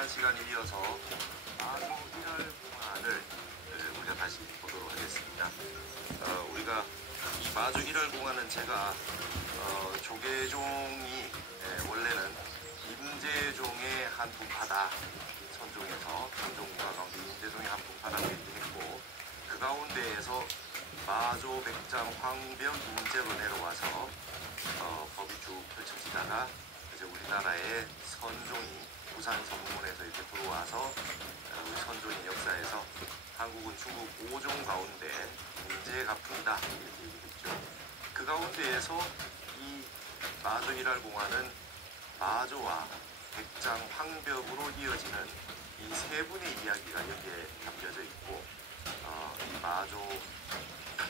지난 시간에 이어서 마주 1월 공안을 우리가 다시 보도록 하겠습니다. 우리가 이 마주 1월 공안은 제가 조계종이 원래는 임재종의 한 부파다. 선종에서 선종과 가운데 임재종의 한 부파라고 얘기했고, 그 가운데에서 마조, 백장, 황벽, 임재로 내려와서 법이 쭉 펼쳐지다가 이제 우리나라의 선종이 부산 성문에서 이렇게 들어와서 우리 선종의 역사에서 한국은 중국 5종 가운데 임재가풍이다 이렇게 얘기했죠. 그 가운데에서 이 마조 일할공화는 마조와 백장, 황벽으로 이어지는 이 세 분의 이야기가 여기에 담겨져 있고, 이 마조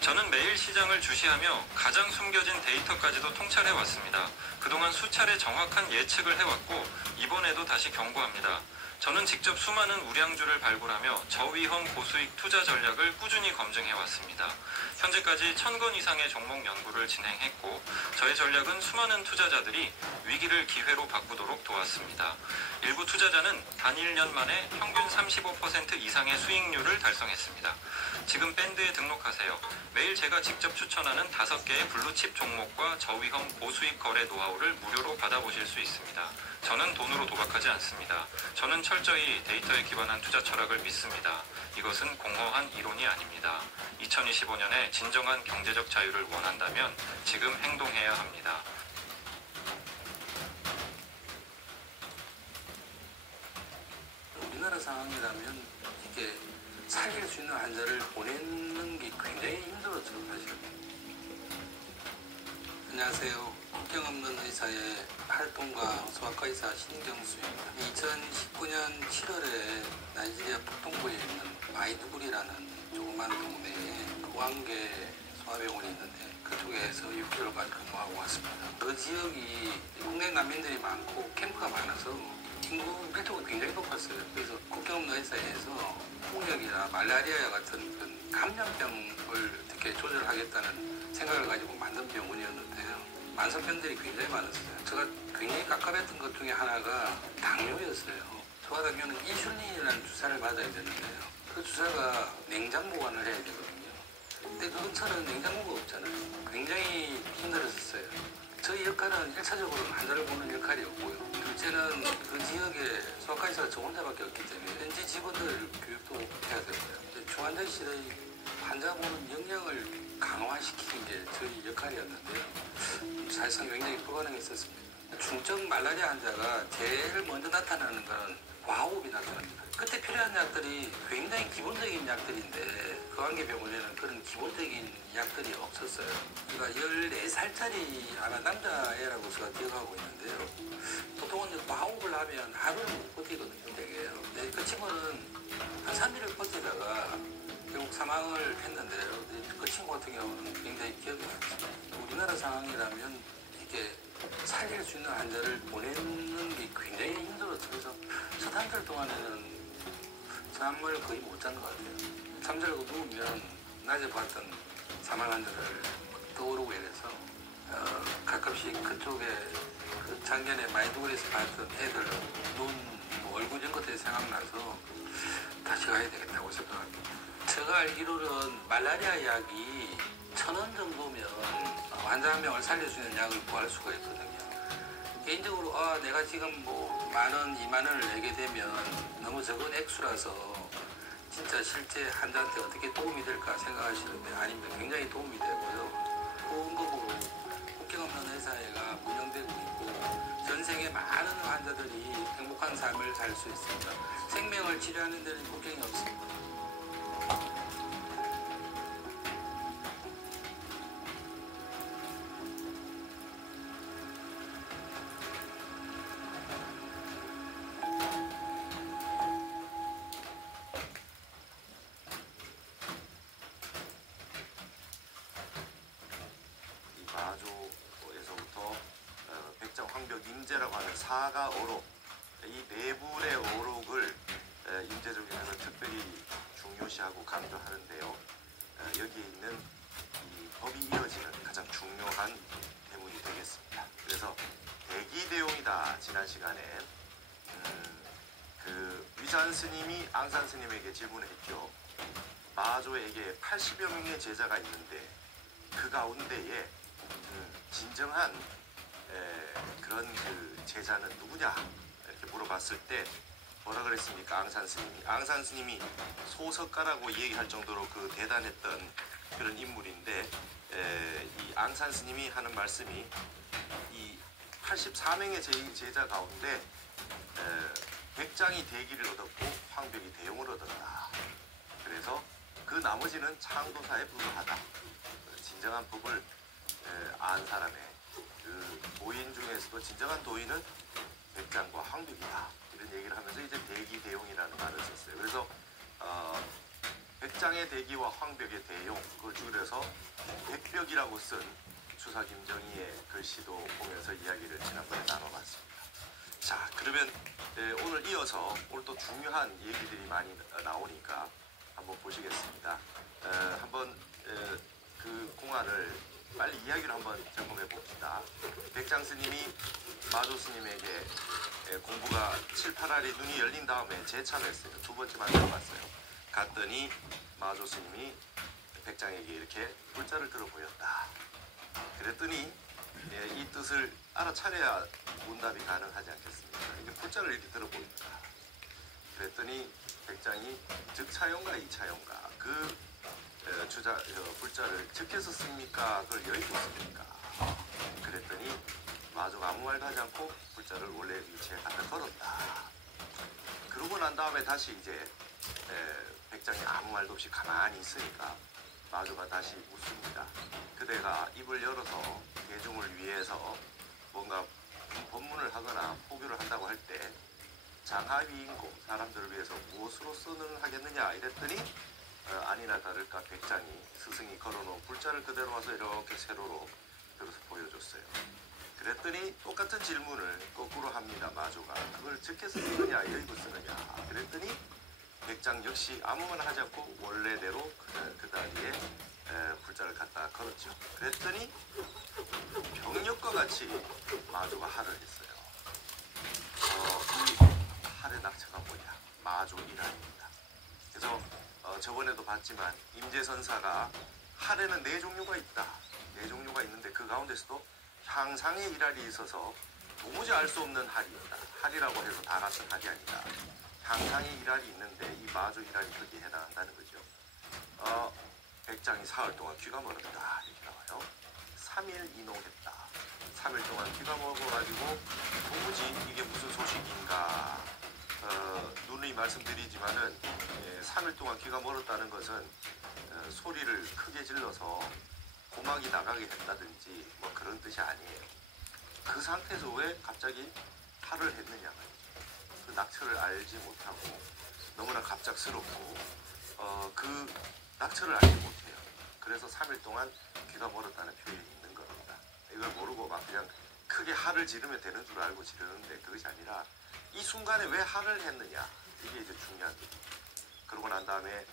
저는 매일 시장을 주시하며 가장 숨겨진 데이터까지도 통찰해 왔습니다. 그동안 수차례 정확한 예측을 해왔고 이번에도 다시 경고합니다. 저는 직접 수많은 우량주를 발굴하며 저위험 고수익 투자 전략을 꾸준히 검증해 왔습니다. 현재까지 1000건 이상의 종목 연구를 진행했고 저의 전략은 수많은 투자자들이 위기를 기회로 바꾸도록 도왔습니다. 일부 투자자는 단 1년 만에 평균 35% 이상의 수익률을 달성했습니다. 지금 밴드에 등록하세요. 매일 제가 직접 추천하는 5개의 블루칩 종목과 저위험 고수익 거래 노하우를 무료로 받아보실 수 있습니다. 저는 돈으로 도박하지 않습니다. 저는 철저히 데이터에 기반한 투자 철학을 믿습니다. 이것은 공허한 이론이 아닙니다. 2025년에 진정한 경제적 자유를 원한다면 지금 행동해야 합니다. 우리나라 상황이라면 이게 살릴 수 있는 환자를 보내는 게 굉장히 힘들었죠, 사실. 안녕하세요. 국경 없는 의사의 활동가 소아과 의사 신경수입니다. 2019년 7월에 나이지리아 북동부에 있는 마이두구리라는 조그만 동네에 고관계 소아병원이 있는데 그쪽에서 6개월간 근무하고 왔습니다. 그 지역이 국내 난민들이 많고 캠프가 많아서 인구 밀도가 굉장히 높았어요. 그래서 국경 없는 의사에서 홍역이나 말라리아 같은 그런 감염병을 어떻게 조절하겠다는 생각을 가지고 만든 병원이었는데요. 만성병들이 굉장히 많았어요. 제가 굉장히 깝깝했던 것 중에 하나가 당뇨였어요. 소아당뇨는 인슐린이라는 주사를 맞아야 되는데요. 그 주사가 냉장 보관을 해야 되거든요. 근데 그 근처는 냉장고가 없잖아요. 굉장히 힘들었어요. 저희 역할은 1차적으로는 환자를 보는 역할이었고요. 둘째는 그 지역에 소아과 의사가 저 혼자밖에 없기 때문에 현지 직원들 교육도 해야 되고요. 중환자실의 환자 보는 역량을 강화시키는 게 저희 역할이었는데요. 사실상 굉장히 불가능했었습니다. 중증 말라리아 환자가 제일 먼저 나타나는 건 과호흡이 나타납니다. 그때 필요한 약들이 굉장히 기본적인 약들인데 그 관계병원에는 그런 기본적인 약들이 없었어요. 제가 14살짜리 아마 남자애라고 제가 기억하고 있는데요. 보통은 과호흡을 하면 하루를 못 버티거든요, 되게요. 근데 그 친구는 한 3일을 버티다가 결국 사망을 했는데요. 그 친구 같은 경우는 굉장히 기억이 남습니다. 우리나라 상황이라면 이게 살릴 수 있는 환자를 보내는 게 굉장히 힘들었죠. 그래서 첫 한 달 동안에는 잠을 거의 못 잔 것 같아요. 잠자고 누우면 낮에 봤던 사망 환자를 떠오르고 이래서 가끔씩 그쪽에 그 작년에 마이두구리에서 봤던 애들 눈, 얼굴 이런 것들이 생각나서 다시 가야 되겠다고 생각합니다. 제가 알기로는 말라리아 약이 1000원 정도면 환자 한 명을 살릴 수 있는 약을 구할 수가 있거든요. 개인적으로 내가 지금 뭐 10,000원, 20,000원을 내게 되면 너무 적은 액수라서 진짜 실제 환자한테 어떻게 도움이 될까 생각하시는데 아닙니다. 굉장히 도움이 되고요. 보험금으로 국경 없는 의사회가 운영되고 있고 전 세계 많은 환자들이 행복한 삶을 살 수 있습니다. 생명을 치료하는 데는 국경이 없습니다. 마조에서부터 백장, 황벽, 임재라고 하는 4가 어록, 이 네 분의 어록을 임재족에서는 특별히 중요시하고 강조하는데요. 여기에 있는 이 법이 이어지는 가장 중요한 대문이 되겠습니다. 그래서 대기대용이다. 지난 시간에 그 이산 스님이 앙산 스님에게 질문을 했죠. 마조에게 80여 명의 제자가 있는데 그 가운데에 진정한 그런 그 제자는 누구냐 이렇게 물어봤을 때 뭐라 그랬습니까? 앙산 스님이 소석가라고 얘기할 정도로 그 대단했던 그런 인물인데 이 앙산 스님이 하는 말씀이 이 84명의 제자 가운데 백장이 대기를 얻었고 황벽이 대용을 얻었다. 그래서 그 나머지는 창도사에 불과하다. 진정한 법을 안 사람의 그 도인 중에서도 진정한 도인은 백장과 황벽이다. 이런 얘기를 하면서 이제 대기 대용이라는 말을 썼어요. 그래서 백장의 대기와 황벽의 대용 그걸 줄여서 백벽이라고 쓴 추사 김정희의 글씨도 보면서 이야기를 지난번에 나눠봤습니다. 자, 그러면 오늘 이어서 오늘 또 중요한 얘기들이 많이 나오니까 한번 보시겠습니다. 한번 그 공안을 빨리 이야기를 한번 점검해 봅시다. 백장 스님이 마조 스님에게 공부가 7, 8알이 눈이 열린 다음에 재참했어요. 두 번째 만나봤어요. 갔더니 마조 스님이 백장에게 이렇게 불자를 들어 보였다. 그랬더니 이 뜻을 알아차려야 문답이 가능하지 않겠습니까? 이게 불자를 이렇게 들어 보인다. 그랬더니 백장이 즉차용가 이차용가 그 불자를 즉해서 씁니까? 그걸 여의도 씁니까? 그랬더니 마조가 아무 말도 하지 않고 불자를 원래 위치에 갖다 걸었다. 그러고 난 다음에 다시 이제 백장이 아무 말도 없이 가만히 있으니까 마조가 다시 묻습니다. 그대가 입을 열어서 대중을 위해서 뭔가 법문을 하거나 포교를 한다고 할 때 장하위인고 사람들을 위해서 무엇으로 선언을 하겠느냐 이랬더니 아니나 다를까 백장이 스승이 걸어놓은 불자를 그대로 와서 이렇게 세로로 들어서 보여줬어요. 그랬더니 똑같은 질문을 거꾸로 합니다. 마조가 그걸 즉해서 쓰느냐 여의고 쓰느냐 그랬더니 백장 역시 아무 말 하지 않고 원래대로 그 다리에 불자를 갖다 걸었죠. 그랬더니 병력과 같이 마조가 할을 했어요. 이 할의 낙처가 뭐냐? 마조 일할입니다. 그래서 저번에도 봤지만 임재선사가 할에는 4종류가 있다. 4종류가 있는데 그 가운데서도 향상의 일할이 있어서 도무지 알 수 없는 할이었다. 할이라고 해서 다 같은 할이 아니다. 향상의 일할이 있는데 이 마조 일할이 거기에 해당한다는 거죠. 백장이 사흘 동안 귀가 멀었다 이렇게 나와요. 3일 이농했다. 3일 동안 귀가 먹어가지고 도무지 이게 무슨 소식인가 누누이 말씀드리지만은 3일 동안 귀가 멀었다는 것은 소리를 크게 질러서 고막이 나가게 했다든지 뭐 그런 뜻이 아니에요. 그 상태에서 왜 갑자기 할을 했느냐 말이죠. 그 낙처를 알지 못하고 너무나 갑작스럽고 그 낙처를 알지 못해요. 그래서 3일 동안 귀가 멀었다는 표현이 있는 겁니다. 이걸 모르고 막 그냥 크게 할을 지르면 되는 줄 알고 지르는데 그것이 아니라 이 순간에 왜 할을 했느냐 이게 이제 중요한 거죠. 그러고 난 다음에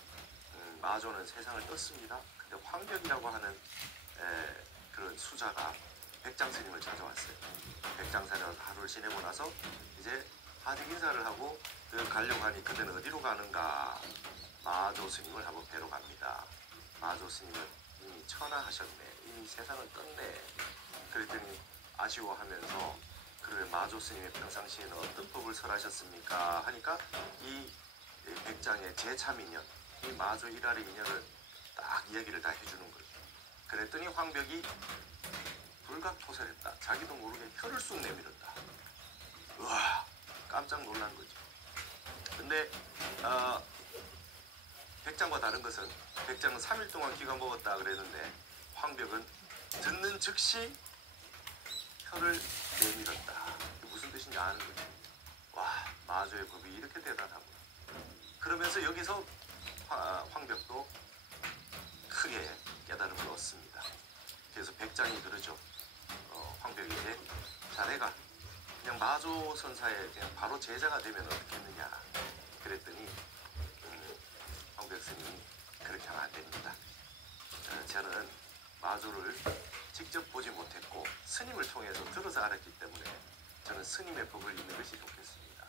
마조는 세상을 떴습니다. 근데 황벽이라고 하는 그런 수자가 백장 스님을 찾아왔어요. 백장 스님을 하루를 지내고 나서 이제 하직 인사를 하고 가려고 하니 그대는 어디로 가는가? 마조 스님을 한번 뵈러 갑니다. 마조 스님은 이미 천하하셨네. 이미 세상을 떴네. 그랬더니 아쉬워하면서 그러면 마조 스님이 평상시에는 어떤 법을 설하셨습니까? 하니까 이 백장의 제참인연, 이 마조 일할의 인연을 딱 이야기를 다 해주는 거죠. 그랬더니 황벽이 불각토설했다. 자기도 모르게 혀를 쑥 내밀었다. 우와, 깜짝 놀란 거죠. 근데 백장과 다른 것은 백장은 3일 동안 귀가 먹었다 그랬는데 황벽은 듣는 즉시 혀를 내밀었다. 무슨 뜻인지 아는 거죠. 와, 마조의 법이 이렇게 대단하구나. 그러면서 여기서 황벽도 크게 깨달음을 얻습니다. 그래서 백장이 그러죠. 황벽에게 자네가 그냥 마조 선사의 그냥 바로 제자가 되면 어떻겠느냐. 그랬더니 황벽 스님이 그렇게 하면 안 됩니다. 저는 마조를 직접 보지 못했고 스님을 통해서 들어서 알았기 때문에 저는 스님의 법을 읽는 것이 좋겠습니다.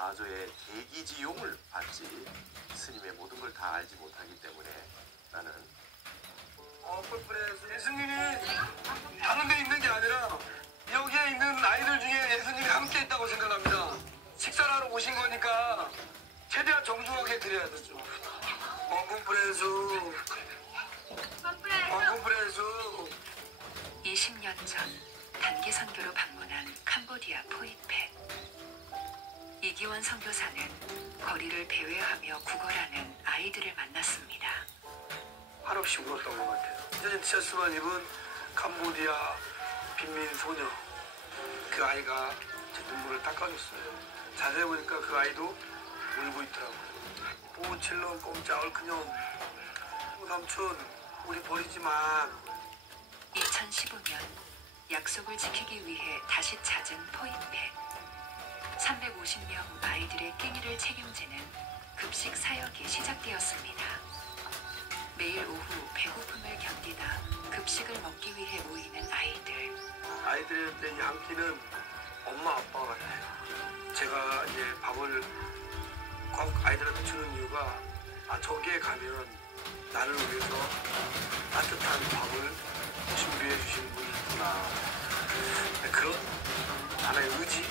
마조의 대기지용을 받지 스님의 모든 걸 다 알지 못하기 때문에 나는 뿔뿔해. 예수님이 다른 데 있는 게 아니라 여기에 있는 아이들 중에 예수님이 함께 있다고 생각합니다. 식사를 하러 오신 거니까 최대한 정중하게 드려야 되죠. 뿔뿔해수. 뿔뿔해수. 20년 전 단기 선교로 방문한 캄보디아 포이펫. 이기원 선교사는 거리를 배회하며 구걸하는 아이들을 만났습니다. 한없이 울었던 것 같아요. 사진 티셔츠만 입은 캄보디아 빈민 소녀. 그 아이가 제 눈물을 닦아줬어요. 자세히 보니까 그 아이도 울고 있더라고요. 보칠런 꼼짝 얼큰형. 삼촌 우리 버리지 마. 2015년 약속을 지키기 위해 다시 찾은 포이펫. 350명 아이들의 끼니를 책임지는 급식 사역이 시작되었습니다. 매일 오후 배고픔을 견디다 급식을 먹기 위해 모이는 아이들. 아이들한테 이 한 끼는 엄마 아빠 같아요. 제가 이제 밥을 꼭 아이들한테 주는 이유가 저기에 가면 나를 위해서 따뜻한 밥을 준비해 주신 분이 있구나. 그런 하나의 의지,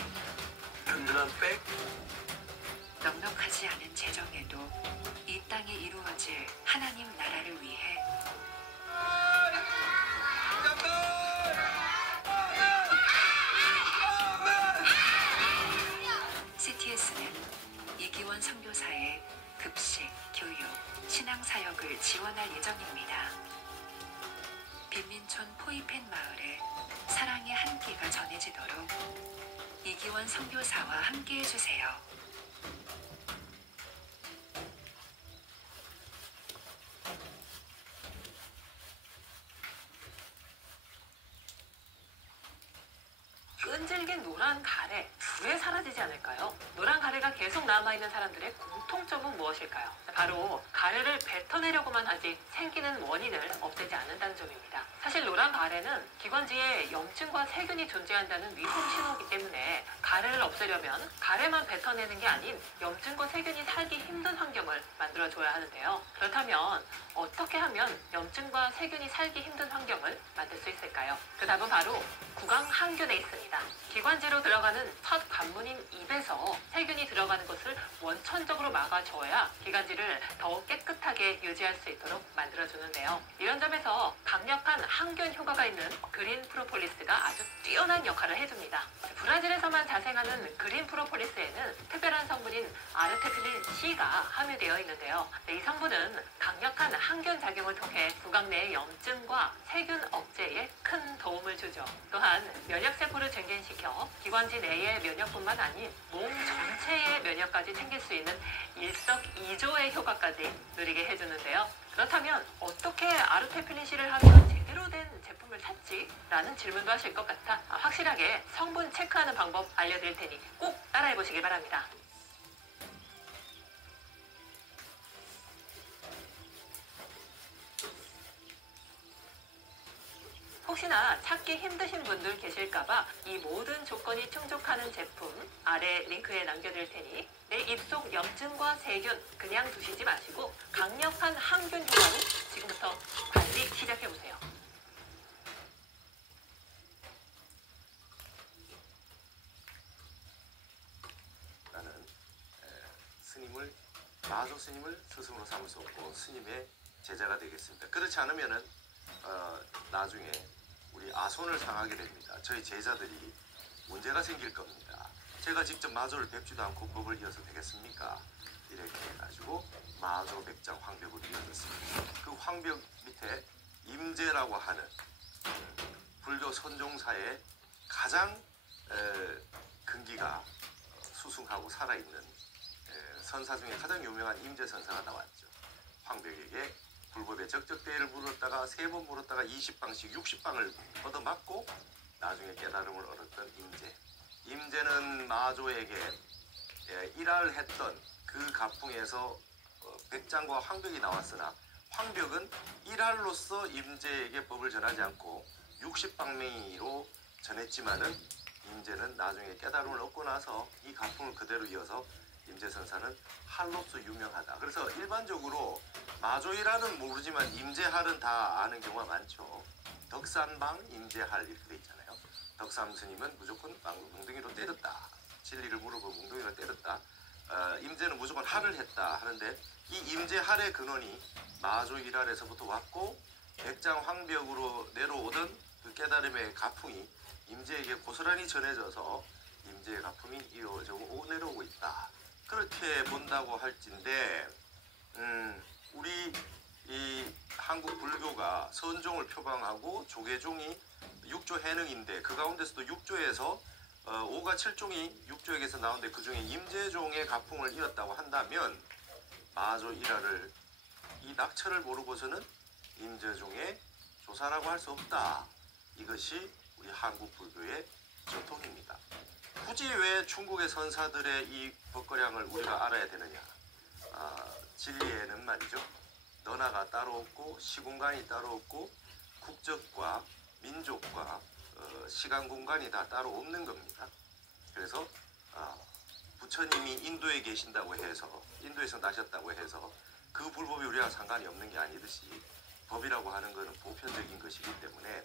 든든한 백. 넉넉하지 않은 재정에도 이 땅에 이루어질 하나님 나라를 위해 CTS는 이기원 선교사의 급식, 교육, 신앙사역을 지원할 예정입니다. 빈민촌 포이펜 마을에 사랑의 한기가 전해지도록 이기원 선교사와 함께해 주세요. 끈질긴 노란 가래 왜 사라지지 않을까요? 노란 가래가 계속 남아있는 사람들의 공통점은 무엇일까요? 바로 가래를 뱉어내려고만 하지 생기는 원인을 없애지 않는다는 점입니다. 사실 노란 가래는 기관지에 염증과 세균이 존재한다는 위험 신호이기 때문에 가래를 없애려면 가래만 뱉어내는 게 아닌 염증과 세균이 살기 힘든 환경을 만들어줘야 하는데요. 그렇다면 어떻게 하면 염증과 세균이 살기 힘든 환경을 만들 수 있을까요? 그 답은 바로 구강항균에 있습니다. 기관지로 들어가는 첫 관문인 입에서 세균이 들어가는 것을 원천적으로 막아줘야 기관지를 더욱 깨끗하게 유지할 수 있도록 만들어주는데요. 이런 점에서 강력한 항균 효과가 있는 그린 프로폴리스가 아주 뛰어난 역할을 해줍니다. 브라질에서만 자생하는 그린 프로폴리스에는 특별한 성분인 아르테필린 C가 함유되어 있는데요. 이 성분은 강력한 항균 작용을 통해 구강 내의 염증과 세균 억제에 큰 도움을 주죠. 또한 면역세포를 증진시켜 기관지 내의 면역뿐만 아닌 몸 전체의 면역까지 챙길 수 있는 일석이조의 효과까지 누리게 해주는데요. 그렇다면 어떻게 아르테필린 C를 하면 제대로 된 제품을 찾지? 라는 질문도 하실 것 같아 확실하게 성분 체크하는 방법 알려드릴 테니 꼭 따라해보시길 바랍니다. 혹시나 찾기 힘드신 분들 계실까봐 이 모든 조건이 충족하는 제품 아래 링크에 남겨드릴 테니 내 입속 염증과 세균 그냥 두시지 마시고 강력한 항균 효과를 지금부터 관리 시작해보세요. 나는 스님을 마조 스님을 스승으로 삼을 수 없고 스님의 제자가 되겠습니다. 그렇지 않으면은 나중에 우리 아손을 상하게 됩니다. 저희 제자들이 문제가 생길 겁니다. 제가 직접 마조를 뵙지도 않고 법을 이어서 되겠습니까? 이렇게 해가지고 마조 백장 황벽을 이어졌습니다. 그 황벽 밑에 임제라고 하는 불교 선종사의 가장 근기가 수승하고 살아있는 선사 중에 가장 유명한 임제 선사가 나왔죠. 황벽에게 불법의 적적대회를 물었다가 3번 물었다가 20방씩 60방을 얻어맞고 나중에 깨달음을 얻었던 임제. 임제는 마조에게 일할했던 그 가풍에서 백장과 황벽이 나왔으나 황벽은 일할로서 임제에게 법을 전하지 않고 60방맹이로 전했지만은 임제는 나중에 깨달음을 얻고 나서 이 가풍을 그대로 이어서 임제선사는 할로서 유명하다. 그래서 일반적으로 마조이라는 모르지만 임제할은 다 아는 경우가 많죠. 덕산방 임제할 이렇게 돼 있잖아요. 덕삼 스님은 무조건 몽둥이로 때렸다. 진리를 물어보고 몽둥이로 때렸다. 임제는 무조건 할을 했다 하는데 이 임제할의 근원이 마조일할에서부터 왔고 백장 황벽으로 내려오던 그 깨달음의 가풍이 임제에게 고스란히 전해져서 임제의 가풍이 이루어지고 내려오고 있다. 그렇게 본다고 할진데 우리 이 한국 불교가 선종을 표방하고 조계종이 육조 해능인데 그 가운데서도 육조에서 5가 7종이 육조에게서 나오는데 그 중에 임제종의 가풍을 이었다고 한다면 마조 일화를 이 낙처를 모르고서는 임제종의 조사라고 할 수 없다. 이것이 우리 한국 불교의 전통입니다. 굳이 왜 중국의 선사들의 이 법거량을 우리가 알아야 되느냐? 진리에는 말이죠. 너나가 따로 없고 시공간이 따로 없고 국적과 민족과 시간 공간이 다 따로 없는 겁니다. 그래서 부처님이 인도에 계신다고 해서 인도에서 나셨다고 해서 그 불법이 우리와 상관이 없는 게 아니듯이 법이라고 하는 것은 보편적인 것이기 때문에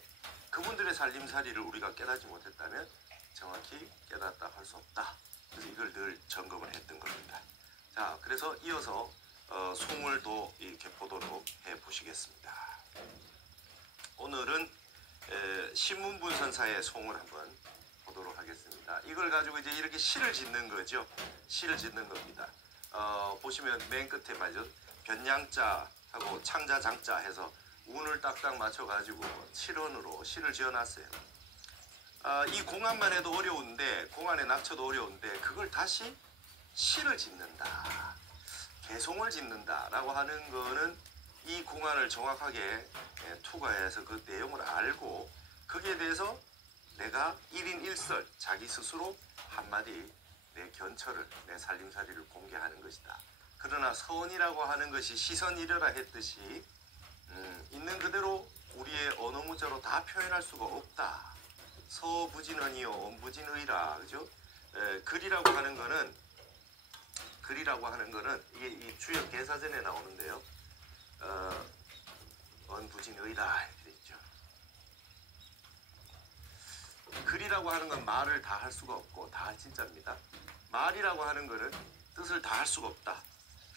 그분들의 살림살이를 우리가 깨닫지 못했다면 정확히 깨닫다 할 수 없다. 그래서 이걸 늘 점검을 했던 겁니다. 자, 그래서 이어서 송을 또 이렇게 보도록 해보시겠습니다. 오늘은 신문분선사의 송을 한번 보도록 하겠습니다. 이걸 가지고 이제 이렇게 시를 짓는 거죠. 시를 짓는 겁니다. 보시면 맨 끝에 말이죠. 변양자하고 창자장자 해서 운을 딱딱 맞춰가지고 7원으로 시를 지어놨어요. 이 공안만 해도 어려운데 공안의 낙처도 어려운데 그걸 다시 시를 짓는다. 개송을 짓는다 라고 하는 거는 이 공안을 정확하게 투과해서 그 내용을 알고 거기에 대해서 내가 1인 1설 자기 스스로 한마디 내 견처를 내 살림살이를 공개하는 것이다. 그러나 서원이라고 하는 것이 시선이려라 했듯이 있는 그대로 우리의 언어 문자로 다 표현할 수가 없다. 서부진언이요 엄부진의라 그죠? 글이라고 하는 거는 이게 이 주역 개사전에 나오는데요. 언부진의라 이렇게 있죠. 글이라고 하는 건 말을 다 할 수가 없고 다 할 진짜입니다. 말이라고 하는 거는 뜻을 다 할 수가 없다.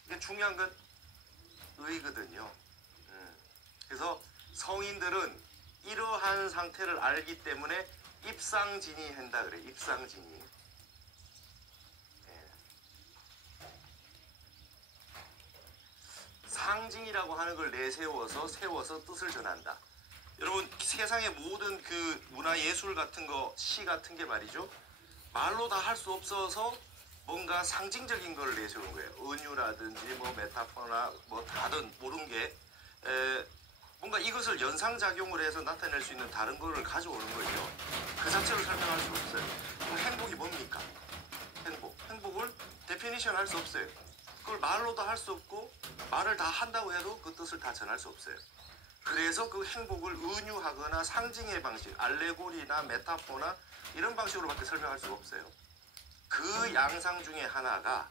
이게 중요한 건 의거든요. 그래서 성인들은 이러한 상태를 알기 때문에 입상진이 한다 그래. 입상진이. 상징이라고 하는 걸 내세워서 세워서 뜻을 전한다. 여러분 세상의 모든 그 문화예술 같은 거, 시 같은 게 말이죠. 말로 다 할 수 없어서 뭔가 상징적인 걸 내세우는 거예요. 은유라든지 뭐 메타포나 뭐 다든 모르는 게 뭔가 이것을 연상작용을 해서 나타낼 수 있는 다른 거를 가져오는 거죠. 그 자체로 설명할 수 없어요. 그럼 행복이 뭡니까? 행복을 데피니션 할 수 없어요. 그걸 말로도 할 수 없고 말을 다 한다고 해도 그 뜻을 다 전할 수 없어요. 그래서 그 행복을 은유하거나 상징의 방식, 알레고리나 메타포나 이런 방식으로밖에 설명할 수가 없어요. 그 양상 중에 하나가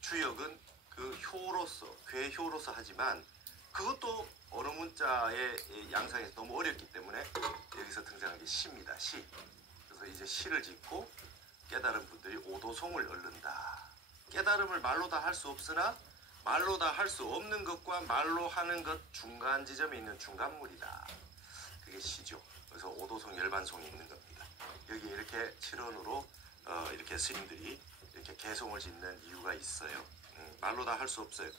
주역은 그 효로서, 괴효로서 하지만 그것도 언어 문자의 양상에서 너무 어렵기 때문에 여기서 등장한 게 시입니다. 시. 그래서 이제 시를 짓고 깨달은 분들이 오도송을 얻는다. 깨달음을 말로 다 할 수 없으나 말로 다 할 수 없는 것과 말로 하는 것 중간 지점에 있는 중간물이다. 그게 시죠. 그래서 오도송 열반송이 있는 겁니다. 여기 이렇게 7원으로 이렇게 스님들이 이렇게 개송을 짓는 이유가 있어요. 말로 다 할 수 없어요.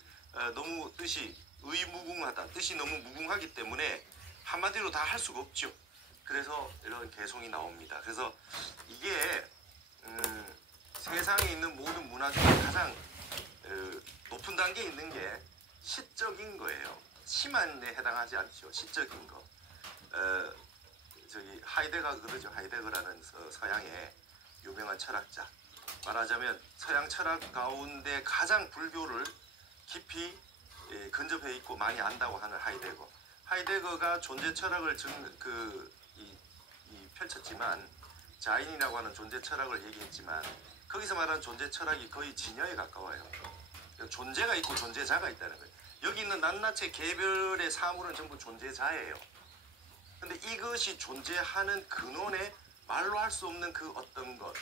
너무 뜻이 의무궁하다. 뜻이 너무 무궁하기 때문에 한마디로 다 할 수가 없죠. 그래서 이런 개송이 나옵니다. 그래서 이게 세상에 있는 모든 문화 중에 가장 높은 단계에 있는 게 시적인 거예요. 시만에 해당하지 않죠. 시적인 거. 저기 하이데거가 그러죠. 하이데거라는 서양의 유명한 철학자. 말하자면 서양 철학 가운데 가장 불교를 깊이 근접해 있고 많이 안다고 하는 하이데거. 하이데거가 존재 철학을 펼쳤지만 자인이라고 하는 존재 철학을 얘기했지만 거기서 말하는 존재 철학이 거의 진여에 가까워요. 존재가 있고 존재자가 있다는 거예요. 여기 있는 낱낱의 개별의 사물은 전부 존재자예요. 근데 이것이 존재하는 근원에 말로 할 수 없는 그 어떤 것,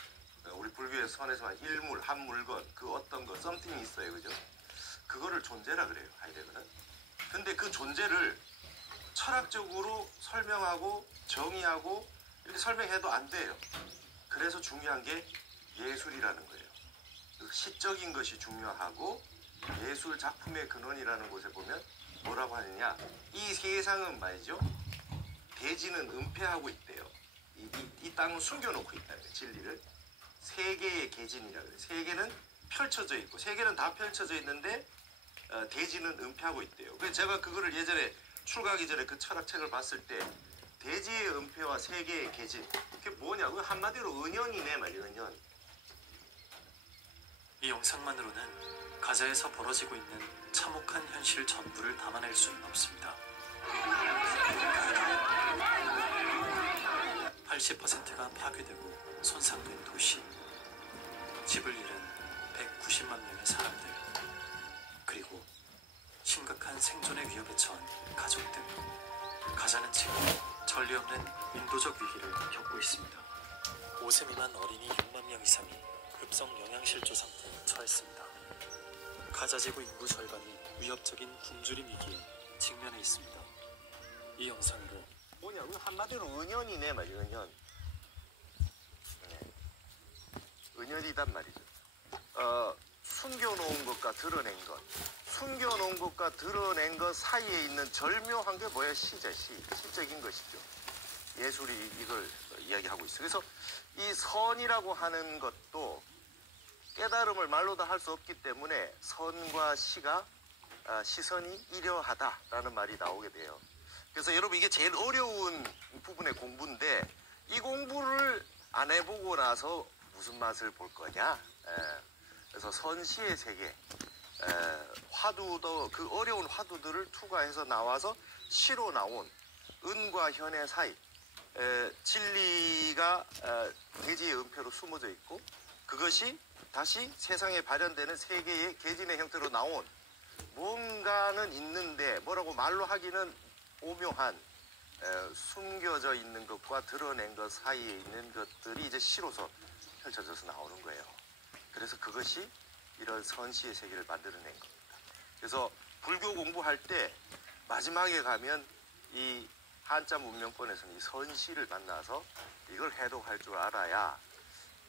우리 불교의 선에서 말하는 일물, 한 물건, 그 어떤 것, 썸띵이 있어요. 그죠? 그거를 존재라 그래요. 하이데거는. 근데 그 존재를 철학적으로 설명하고 정의하고 이렇게 설명해도 안 돼요. 그래서 중요한 게 예술이라는 거예요. 시적인 것이 중요하고 예술 작품의 근원이라는 곳에 보면 뭐라고 하느냐, 이 세상은 말이죠, 대지는 은폐하고 있대요. 이 땅은 숨겨놓고 있다는 거예요. 진리를. 세계의 계진이라고 해요. 세계는 펼쳐져 있고 세계는 다 펼쳐져 있는데 대지는 은폐하고 있대요. 그래서 제가 그거를 예전에 출가하기 전에 그 철학책을 봤을 때 대지의 은폐와 세계의 계진, 그게 뭐냐, 그 한마디로 은연이네 말이에요. 은연. 이 영상만으로는 가자에서 벌어지고 있는 참혹한 현실 전부를 담아낼 수는 없습니다. 80%가 파괴되고 손상된 도시, 집을 잃은 190만 명의 사람들, 그리고 심각한 생존의 위협에 처한 가족들. 가자는 지금 전례 없는 인도적 위기를 겪고 있습니다. 5세 미만 어린이 6만 명 이상이 급성 영양실조 상태에 처했습니다. 가자 지구 인구 절반이 위협적인 굶주림 위기에 직면해 있습니다. 이 영상으로 뭐냐, 그 한마디로 은연이네 말이에요. 은연. 네. 은연이단 말이죠. 숨겨놓은 것과 드러낸 것, 숨겨놓은 것과 드러낸 것 사이에 있는 절묘한 게 뭐야? 시죠. 시적인 것이죠. 예술이 이걸 이야기하고 있어요. 그래서 이 선이라고 하는 것도 깨달음을 말로도 할 수 없기 때문에 선과 시가 시선이 이려하다라는 말이 나오게 돼요. 그래서 여러분, 이게 제일 어려운 부분의 공부인데 이 공부를 안 해보고 나서 무슨 맛을 볼 거냐. 그래서 선시의 세계, 화두도 그 어려운 화두들을 투과해서 나와서 시로 나온 은과 현의 사이, 진리가 대지의 은폐로 숨어져 있고 그것이 다시 세상에 발현되는 세계의 계진의 형태로 나온 뭔가는 있는데 뭐라고 말로 하기는 오묘한 숨겨져 있는 것과 드러낸 것 사이에 있는 것들이 이제 시로서 펼쳐져서 나오는 거예요. 그래서 그것이 이런 선시의 세계를 만들어낸 겁니다. 그래서 불교 공부할 때 마지막에 가면 이 한자 문명권에서는 이 선시를 만나서 이걸 해독할 줄 알아야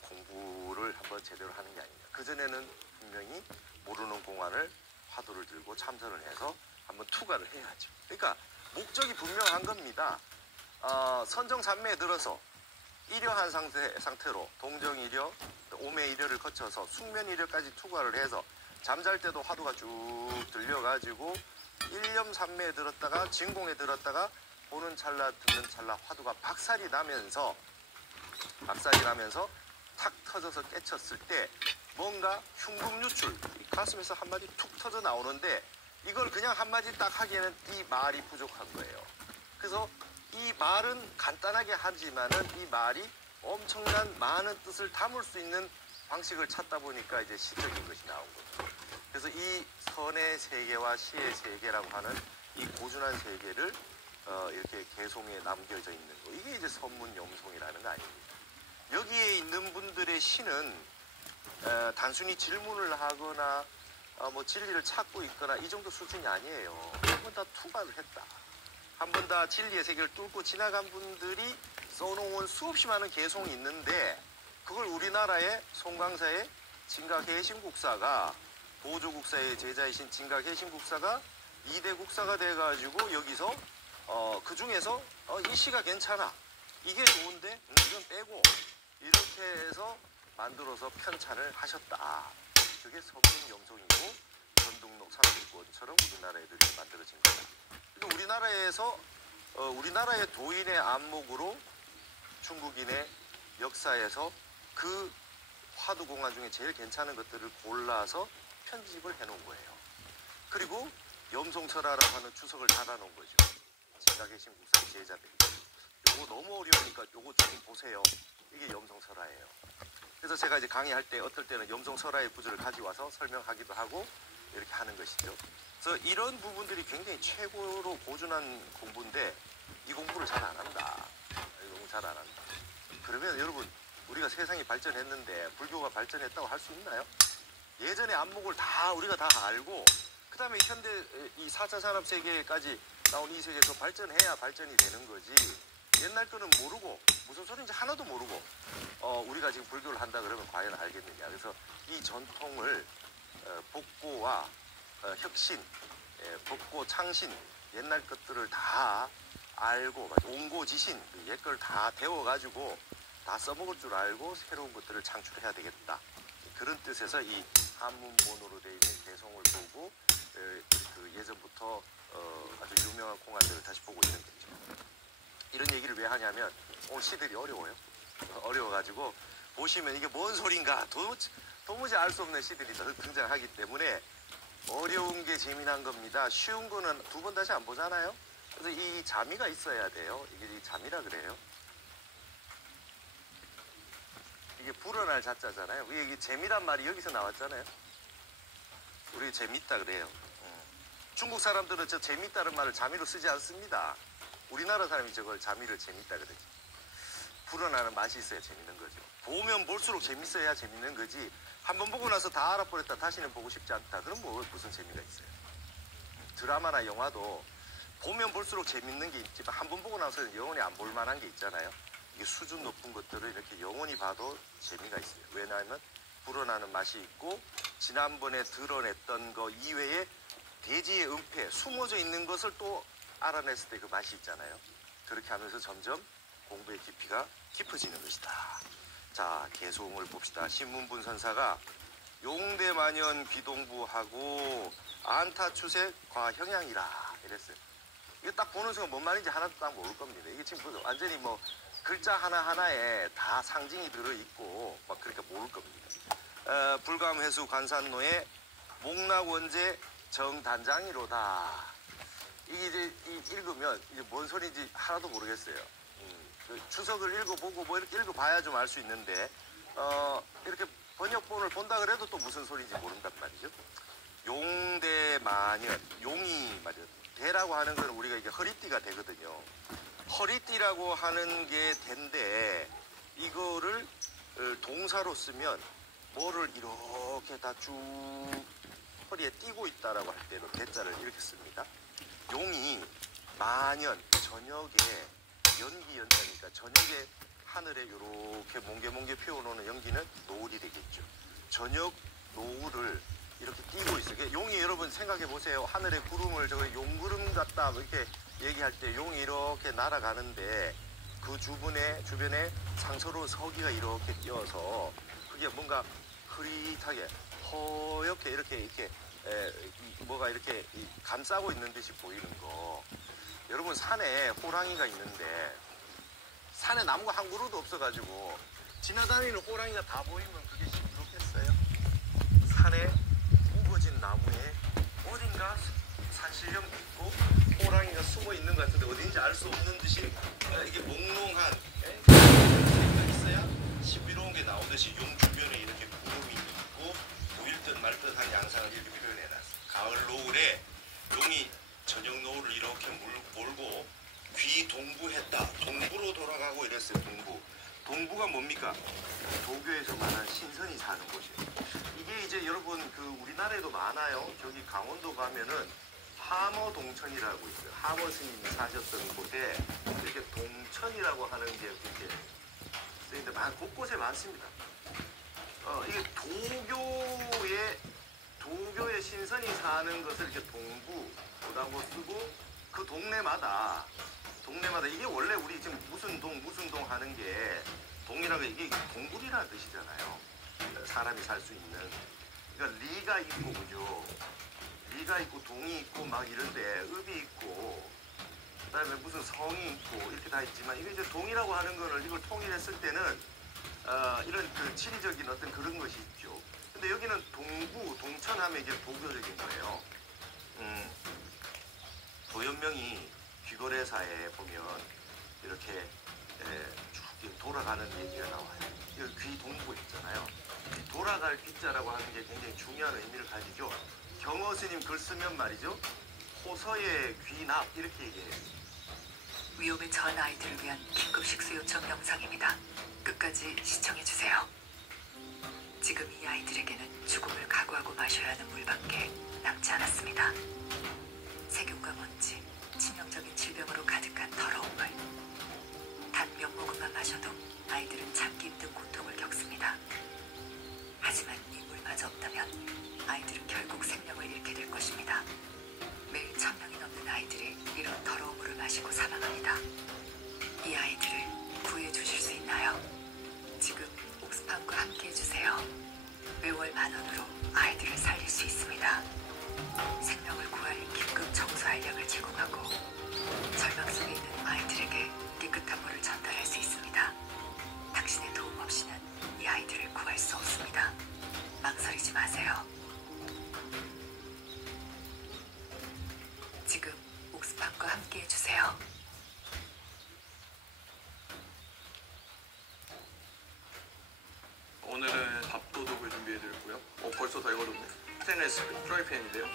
공부를 한번 제대로 하는 게 아닙니다. 그전에는 분명히 모르는 공안을 화두를 들고 참선을 해서 한번 투과를 해야죠. 그러니까 목적이 분명한 겁니다. 선정산매에 들어서 일여한 상태로 동정일여, 오매일여를 거쳐서 숙면일여까지 투과를 해서 잠잘 때도 화두가 쭉 들려가지고 일념산매에 들었다가 진공에 들었다가 보는 찰나 듣는 찰나 화두가 박살이 나면서 탁 터져서 깨쳤을 때 뭔가 흉금 유출, 가슴에서 한마디 툭 터져 나오는데 이걸 그냥 한마디 딱 하기에는 이 말이 부족한 거예요. 그래서 이 말은 간단하게 하지만은 이 말이 엄청난 많은 뜻을 담을 수 있는 방식을 찾다 보니까 이제 시적인 것이 나온 거죠. 그래서 이 선의 세계와 시의 세계라고 하는 이 고준한 세계를 이렇게 개송에 남겨져 있는 거, 이게 이제 선문염송이라는 거 아닙니다. 여기에 있는 분들의 시는 단순히 질문을 하거나 뭐 진리를 찾고 있거나 이 정도 수준이 아니에요. 한 번 다 투과를 했다. 한 번 다 진리의 세계를 뚫고 지나간 분들이 써놓은 수없이 많은 개송이 있는데 그걸 우리나라의 송강사의 진각해신국사가, 보조국사의 제자이신 진각해신국사가 2대 국사가 돼가지고 여기서 그 중에서 이 시가 괜찮아, 이게 좋은데 이건 빼고 이렇게 해서 만들어서 편찬을 하셨다. 그게 선문염송이고 전등록 삼길권처럼 우리나라 애들이 만들어진 거다. 그러니까 우리나라에서 우리나라의 도인의 안목으로 중국인의 역사에서 그 화두공안 중에 제일 괜찮은 것들을 골라서 편집을 해놓은 거예요. 그리고 염송철화라고 하는 주석을 달아놓은 거죠. 진각해신국사 제자들이. 요거 너무 어려우니까 요거 조금 보세요. 이게 염송설화예요. 그래서 제가 이제 강의할 때 어떨 때는 염송설화의 구조를 가져와서 설명하기도 하고 이렇게 하는 것이죠. 그래서 이런 부분들이 굉장히 최고로 고준한 공부인데 이 공부를 잘 안 한다. 이 공부 잘 안 한다. 그러면 여러분 우리가 세상이 발전했는데 불교가 발전했다고 할 수 있나요? 예전의 안목을 다 우리가 다 알고 그 다음에 현대 이 4차 산업세계까지 나온 이 세계에서 발전해야 발전이 되는 거지. 옛날 거는 모르고 무슨 소리인지 하나도 모르고 우리가 지금 불교를 한다 그러면 과연 알겠느냐. 그래서 이 전통을 복고와 혁신, 복고 창신 옛날 것들을 다 알고 옹고지신 옛걸 다 배워가지고 다 써먹을 줄 알고 새로운 것들을 창출해야 되겠다. 그런 뜻에서 이 한문본으로 되어 있는 개성을 보고 그 예전부터 아주 유명한 공안들을 다시 보고 있는 거죠. 이런 얘기를 왜 하냐면 오늘 시들이 어려워요. 어려워가지고 보시면 이게 뭔 소린가 도무지 알 수 없는 시들이 등장하기 때문에 어려운 게 재미난 겁니다. 쉬운 거는 두 번 다시 안 보잖아요. 그래서 이 자미가 있어야 돼요. 이게 이 자미라 그래요. 이게 불어날 자자잖아요. 이게 재미란 말이 여기서 나왔잖아요. 우리 재밌다 그래요. 중국 사람들은 저 재밌다는 말을 자미로 쓰지 않습니다. 우리나라 사람이 저걸 자미를 재밌다 그러지. 불어나는 맛이 있어야 재밌는 거죠. 보면 볼수록 재밌어야 재밌는 거지. 한번 보고 나서 다 알아버렸다 다시는 보고 싶지 않다. 그럼 무슨 재미가 있어요. 드라마나 영화도 보면 볼수록 재밌는 게 있지만 한 번 보고 나서는 영원히 안 볼 만한 게 있잖아요. 이게 수준 높은 것들을 이렇게 영원히 봐도 재미가 있어요. 왜냐하면 불어나는 맛이 있고 지난번에 드러냈던 거 이외에 대지의 은폐, 숨어져 있는 것을 또 알아냈을 때 그 맛이 있잖아요. 그렇게 하면서 점점 공부의 깊이가 깊어지는 것이다. 자, 개송을 봅시다. 신문분 선사가 용대만연 비동부하고 안타추색 과형양이라 이랬어요. 이게 딱 보는 순간 뭔 말인지 하나도 딱 모를 겁니다. 이게 지금 완전히 뭐 글자 하나하나에 다 상징이 들어있고 막 그러니까 모를 겁니다. 불감회수 관산로의 목락원제 정단장이로다. 이게 이제 읽으면 이제 뭔 소리인지 하나도 모르겠어요. 추석을 읽어보고 뭐 이렇게 읽어봐야 좀 알 수 있는데 이렇게 번역본을 본다 그래도 또 무슨 소리인지 모른단 말이죠. 용대만연, 용이 말이죠. 대라고 하는 건 우리가 이게 허리띠가 되거든요. 허리띠라고 하는 게 대인데 이거를 동사로 쓰면 뭐를 이렇게 다 쭉 허리에 띄고 있다라고 할 때는 대자를 이렇게 씁니다. 용이 만연, 저녁에 연기 연자니까 저녁에 하늘에 이렇게 몽게몽게 피워놓는 연기는 노을이 되겠죠. 저녁 노을을 이렇게 띄고 있어요. 용이 여러분 생각해 보세요. 하늘에 구름을 저거 용구름 같다 이렇게 얘기할 때 용이 이렇게 날아가는데 그 주변에 상서로운 서기가 이렇게 띄어서 그게 뭔가 흐릿하게 허옇게 이렇게 뭐가 이렇게 감싸고 있는 듯이 보이는 거. 여러분 산에 호랑이가 있는데 산에 나무가 한 그루도 없어가지고 지나다니는 호랑이가 다 보이면 그게 시끄럽겠어요? 산에 우거진 나무에 어딘가 산신령 있고 호랑이가 숨어 있는 것 같은데 어딘지 알 수 없는 듯이 이게 몽롱한 색깔이 있어야 신비로운 게 나오듯이 용 주변에 이렇게 구름이 있고 보일 듯 말 듯한 양상을 이렇게 표현해놨어요. 가을 노을에 용이 저녁 노을을 이렇게 몰고 귀동부했다. 동부로 돌아가고 이랬어요. 동부가 뭡니까? 도교에서 말하는 신선이 사는 곳이에요. 이게 이제 여러분 그 우리나라에도 많아요. 저기 강원도 가면은 함어동천이라고 있어요. 함어 스님이 사셨던 곳에 이렇게 동천이라고 하는 게 이렇게 쓰이는데 곳곳에 많습니다. 이게 도교의 신선이 사는 것을 이렇게 동부라고 쓰고 그 동네마다 이게 원래 우리 지금 무슨 동 하는 게 동이라고 이게 동굴이라는 뜻이잖아요. 사람이 살 수 있는. 그러니까 리가 있고 그죠. 리가 있고 동이 있고 막 이런데 읍이 있고 그다음에 무슨 성이 있고 이렇게 다 있지만 이게 이제 동이라고 하는 거를 이걸 통일했을 때는 이런 그 지리적인 어떤 그런 것이 있죠. 근데 여기는 동천하면 이게 도교적인 거예요. 도연명이 귀거래사에 보면 이렇게 쭉 돌아가는 얘기가 나와요. 여기 귀 동부 있잖아요. 돌아갈 귀자라고 하는 게 굉장히 중요한 의미를 가지죠. 경어 스님 글 쓰면 말이죠. 호서의 귀납 이렇게 얘기해요. 위험에 처한 아이들을 위한 긴급 식수 요청 영상입니다. 끝까지 시청해주세요. 지금 이 아이들에게는 죽음을 각오하고 마셔야 하는 물밖에 남지 않았습니다. 세균과 먼지, 치명적인 질병으로 가득한 더러운 물. 단 몇 모금만 마셔도 아이들은 참기 힘든 고통을 겪습니다. 하지만 이 물마저 없다면 아이들은 결국 생명을 잃게 될 것입니다. 매일 1000명이 넘는 아이들이 이런 더러운 물을 마시고 사망합니다. 이 아이들을 구해주실 수 있나요? 지금 옥스팜과 함께 해주세요. 매월 10,000원으로 아이들을 살릴 수 있습니다. 생명을 구할 긴급 청소 알약을 제공하고 절망 속에 있는 아이들에게 깨끗한 물을 전달할 수 있습니다. 당신의 도움 없이는 이 아이들을 구할 수 없습니다. 망설이지 마세요. 지금 옥스팜과 함께 해주세요. 오늘은 밥도둑을 준비해드렸고요. 벌써 다 익어졌네. 스테인레스 프라이팬인데요.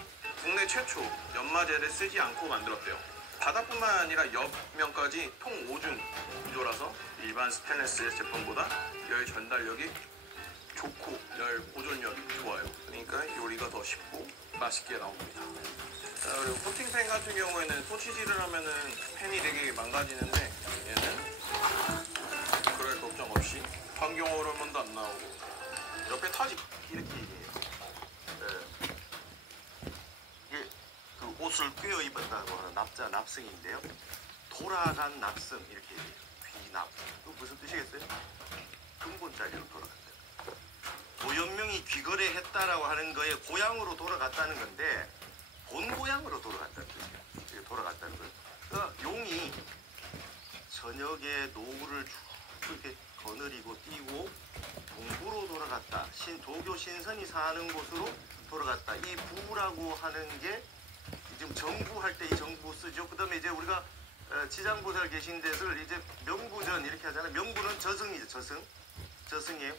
국내 최초 연마제를 쓰지 않고 만들었대요. 바닥뿐만 아니라 옆면까지 통 5중 구조라서 일반 스테인레스 제품보다 열 전달력이 좋고 열 보존력이 좋아요. 그러니까 요리가 더 쉽고 맛있게 나옵니다. 자, 그리고 코팅팬 같은 경우에는 토치질을 하면은 팬이 되게 망가지는데 얘는 그럴 걱정 없이 환경 호르몬도 안 나오고 옆에 타지 이렇게 얘기해요. 이게 그 옷을 꿰어 입었다고 하는 납자 납승인데요. 돌아간 납승 이렇게 얘기해요. 귀납. 이거 무슨 뜻이겠어요? 근본자리로 돌아간다. 도연명이 귀거래했다라고 하는 거에 고향으로 돌아갔다는 건데 본 고향으로 돌아갔다는 뜻이에요. 이게 돌아갔다는 거예요. 그러니까 용이 저녁에 노을을 쭉 이렇게 거느리고 뛰고 동부로 돌아갔다. 도교 신선이 사는 곳으로 돌아갔다. 이 부라고 하는 게 지금 정부할 때 이 정부 쓰죠. 그 다음에 이제 우리가 지장보살 계신 데를 이제 명부전 이렇게 하잖아요. 명부는 저승이죠. 저승이에요.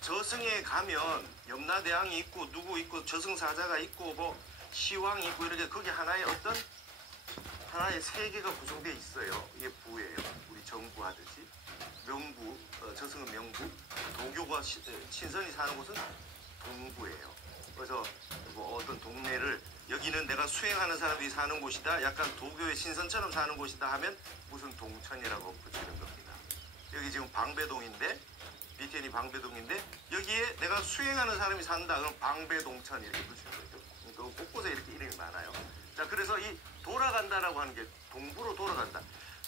저승에 가면 염라대왕이 있고 누구 있고 저승사자가 있고 뭐 시왕이 있고 이렇게 거기 하나의 어떤 하나의 세계가 구성되어 있어요. 이게 부예요. 우리 정부 하듯이. 명부, 저승은 명부, 도교가 신선이 사는 곳은 동부예요. 그래서 뭐 어떤 동네를 여기는 내가 수행하는 사람들이 사는 곳이다. 약간 도교의 신선처럼 사는 곳이다 하면 무슨 동천이라고 붙이는 겁니다. 여기 지금 방배동인데 밑에는 방배동인데 여기에 내가 수행하는 사람이 산다. 그럼 방배동천 이렇게 붙이는 거죠. 그러니까 곳곳에 이렇게 이름이 많아요. 자, 그래서 이 돌아간다라고 하는 게 동부로 돌아간다.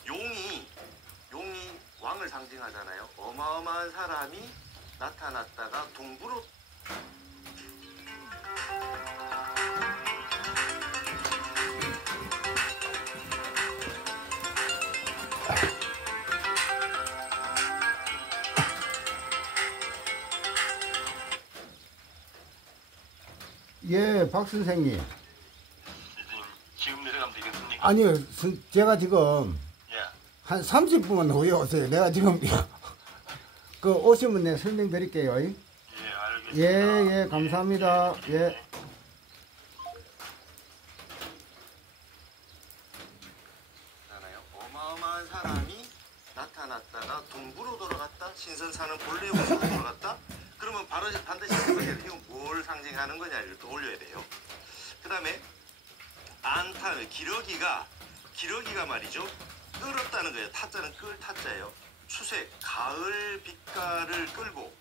용이 왕을 상징하잖아요. 어마어마한 사람이 나타났다가 동부로 예, 박 선생님. 지금 내려가면 되겠습니까? 아니요, 제가 지금 예. 한 30분 후에 오세요. 내가 지금 그 오시면 내가 설명드릴게요. 예, 알겠습니다. 예, 감사합니다. 예. 어마어마한 사람이 나타났다가 동부로 돌아갔다. 신선 사는 본래 곳으로 돌아갔다. 그러면 반드시 이건 뭘 상징하는 거냐를 떠올려야 돼요. 그 다음에 안타, 기러기가 말이죠. 끌었다는 거예요. 타자는 끌 타자예요. 추색, 가을 빛깔을 끌고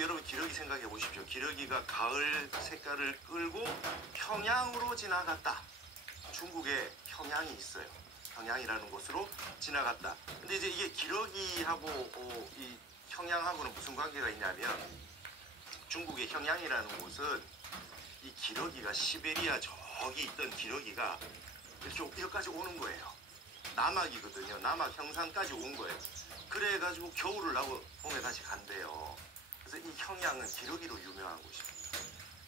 여러분 기러기 생각해 보십시오. 기러기가 가을 색깔을 끌고 평양으로 지나갔다. 중국에 평양이 있어요. 평양이라는 곳으로 지나갔다. 근데 이제 이게 기러기하고 이 평양하고는 무슨 관계가 있냐면 중국의 평양이라는 곳은 이 기러기가 시베리아 저기 있던 기러기가 이렇게 여기까지 오는 거예요. 남악이거든요. 남악 형산까지 온 거예요. 그래가지고 겨울을 나고 봄에 다시 간대요. 그래서 이 평양은 기러기로 유명한 곳입니다.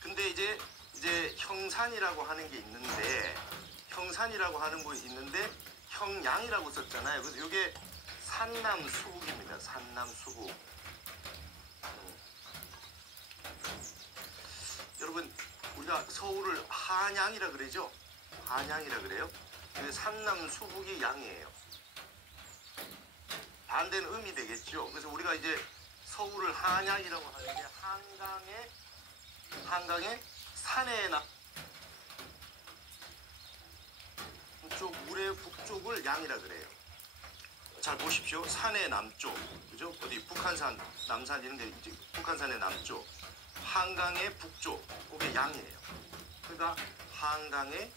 근데 이제 형산이라고 하는 게 있는데 형산이라고 하는 곳이 있는데 형양이라고 썼잖아요. 그래서 이게 산남 수국입니다. 산남 수국. 여러분 우리가 서울을 한양이라 그러죠. 한양이라 그래요. 근데 산남 수국이 양이에요. 반대는 음이 되겠죠. 그래서 우리가 이제 서울을 한양이라고 하는데 한강의 산에 북쪽 물의 북쪽을 양이라 그래요. 잘 보십시오. 산의 남쪽, 그죠? 어디 북한산, 남산 이런 데 이제 북한산의 남쪽, 한강의 북쪽, 그게 양이에요. 그러니까 한강의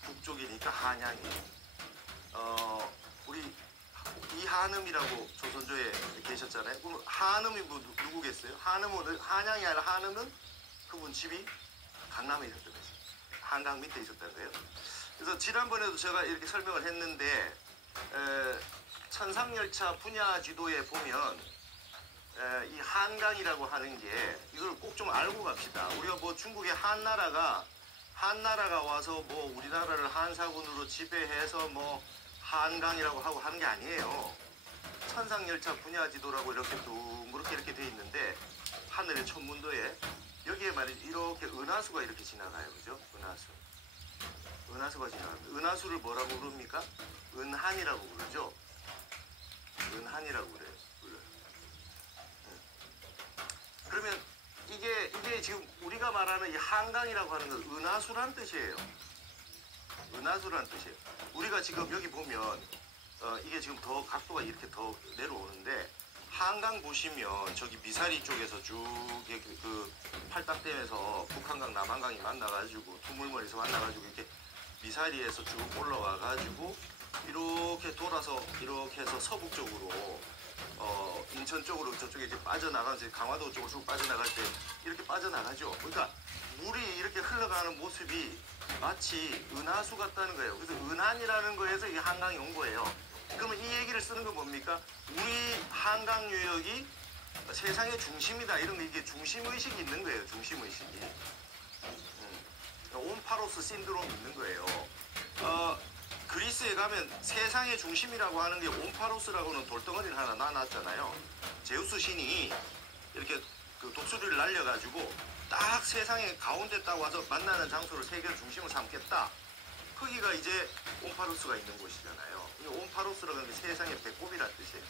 북쪽이니까 한양이에요. 우리 이한음이라고 조선조에 계셨잖아요. 그럼 한음이 뭐 누구겠어요? 한음은 한양이 아니라 한음은 그분 집이 강남에 있었던 거죠. 한강 밑에 있었다는 거예요. 그래서 지난번에도 제가 이렇게 설명을 했는데 천상열차 분야 지도에 보면 이 한강이라고 하는 게 이걸 꼭 좀 알고 갑시다. 우리가 뭐 중국의 한나라가 와서 뭐 우리나라를 한사군으로 지배해서 뭐 한강이라고 하고 하는 게 아니에요. 천상열차 분야 지도라고 이렇게 둥그렇게 이렇게 돼 있는데 하늘의 천문도에 여기에 말이죠. 이렇게 은하수가 이렇게 지나가요. 그죠? 은하수가 지나갑니다. 은하수를 뭐라고 부릅니까? 은한이라고 부르죠. 은한이라고 그래요. 그러면 이게 지금 우리가 말하는 이 한강이라고 하는 건 은하수라는 뜻이에요. 은하수라는 뜻이에요. 우리가 지금 여기 보면 이게 지금 더 각도가 이렇게 더 내려오는데 한강 보시면 저기 미사리 쪽에서 쭉 그 팔당댐에서 북한강 남한강이 만나가지고 두물머리에서 만나가지고 이렇게 미사리에서 쭉 올라와가지고 이렇게 돌아서 이렇게 해서 서북 쪽으로 인천 쪽으로 저쪽에 이제 빠져나가서 강화도 쪽으로 쭉 빠져나갈 때 이렇게 빠져나가죠. 그러니까 물이 이렇게 흘러가는 모습이 마치 은하수 같다는 거예요. 그래서 은한이라는 거에서 이 한강이 온 거예요. 그러면 이 얘기를 쓰는 건 뭡니까? 우리 한강 유역이 세상의 중심이다. 이런 이게 중심의식이 있는 거예요. 중심의식이. 온파로스 신드롬이 있는 거예요. 그리스에 가면 세상의 중심이라고 하는 게 온파로스라고는 돌덩어리를 하나 놔놨잖아요. 제우스 신이 이렇게 그 독수리를 날려가지고 딱 세상의 가운데 딱 와서 만나는 장소를 세계의 중심을 삼겠다. 거기가 이제 온파로스가 있는 곳이잖아요. 온파로스라고 하는 게 세상의 배꼽이라는 뜻이에요.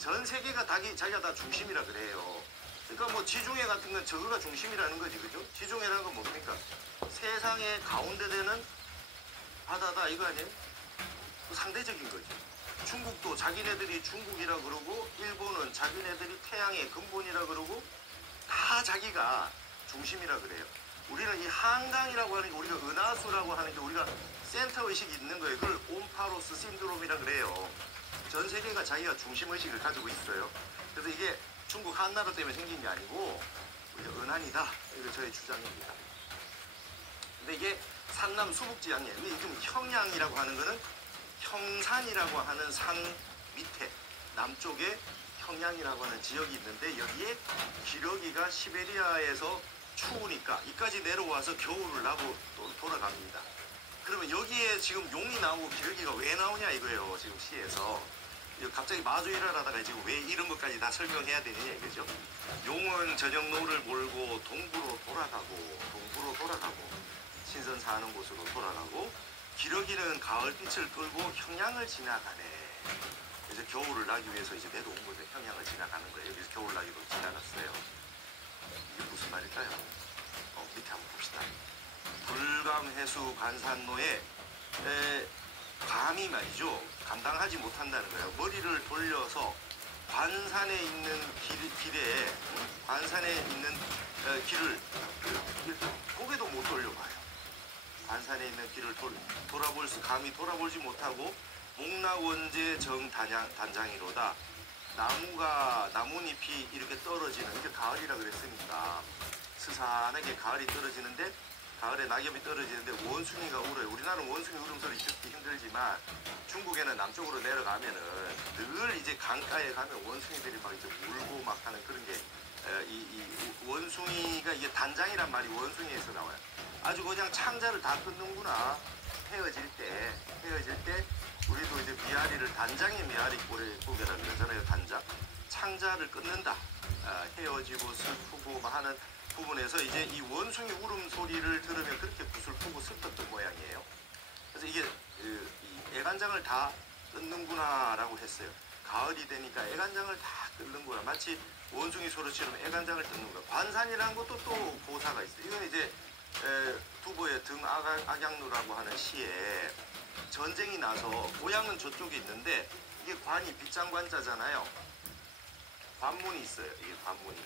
전 세계가 자기가 다 중심이라 그래요. 그러니까 뭐 지중해 같은 건 저거가 중심이라는 거지, 그죠? 지중해라는 건 뭡니까? 세상의 가운데 되는 바다다 이거 아니에요? 상대적인 거죠. 중국도 자기네들이 중국이라 그러고 일본은 자기네들이 태양의 근본이라 그러고 다 자기가 중심이라 그래요. 우리는 이 한강이라고 하는 게 우리가 은하수라고 하는 게 우리가 센터 의식이 있는 거예요. 그걸 온파로스 신드롬이라 그래요. 전 세계가 자기가 중심 의식을 가지고 있어요. 그래서 이게 중국 한나라 때문에 생긴 게 아니고 우리가 은한이다. 이게 저의 주장입니다. 근데 이게 산남 수북지향이에요. 근데 지금 형양이라고 하는 거는 형산이라고 하는 산 밑에 남쪽에 형양이라고 하는 지역이 있는데 여기에 기러기가 시베리아에서 추우니까 이까지 내려와서 겨울을 나고 또 돌아갑니다. 그러면 여기에 지금 용이 나오고 기러기가 왜 나오냐 이거예요. 지금 시에서. 갑자기 마주일을 하다가 지금 왜 이런 것까지 다 설명해야 되느냐 이거죠. 용은 저녁 노를 몰고 동부로 돌아가고 신선 사는 곳으로 돌아가고 기러기는 가을빛을 끌고 형양을 지나가네. 이제 겨울을 나기 위해서 이제 내려온 거죠. 형양을 지나가는 거예요. 여기서 겨울 나기로 지나갔어요. 이게 무슨 말일까요? 밑에 한번 봅시다. 불감해수 관산로에 감이 말이죠. 감당하지 못한다는 거예요. 머리를 돌려서 관산에 있는 길에 관산에 있는 길을 이렇게 고개도 못 돌려봐요. 관산에 있는 길을 감히 돌아보지 못하고 목락원재 정단장이로다. 나뭇잎이 이렇게 떨어지는 게 가을이라 그랬으니까 스산하게 가을이 떨어지는데 가을에 낙엽이 떨어지는데 원숭이가 울어요. 우리나라는 원숭이 울음소리 듣기 힘들지만 중국에는 남쪽으로 내려가면은 늘 이제 강가에 가면 원숭이들이 막 이제 울고 막 하는 그런 게 이 원숭이가 이게 단장이란 말이 원숭이에서 나와요. 아주 그냥 창자를 다 끊는구나. 헤어질 때 우리도 이제 미아리를 단장의 미아리 고개라 그러잖아요. 단장. 창자를 끊는다. 헤어지고 슬프고 하는 부분에서 이제 이 원숭이 울음소리를 들으면 그렇게 구슬프고 슬펐던 모양이에요. 그래서 이게 이 애간장을 다 끊는구나라고 했어요. 가을이 되니까 애간장을 다 끊는구나. 마치 원숭이 소리처럼 애간장을 끊는구나. 관산이라는 것도 또 고사가 있어요. 이건 이제 두보의 등악양루라고 하는 시에 전쟁이 나서 고향은 저쪽에 있는데 이게 관이 빗장관자잖아요. 관문이 있어요. 이게 관문이.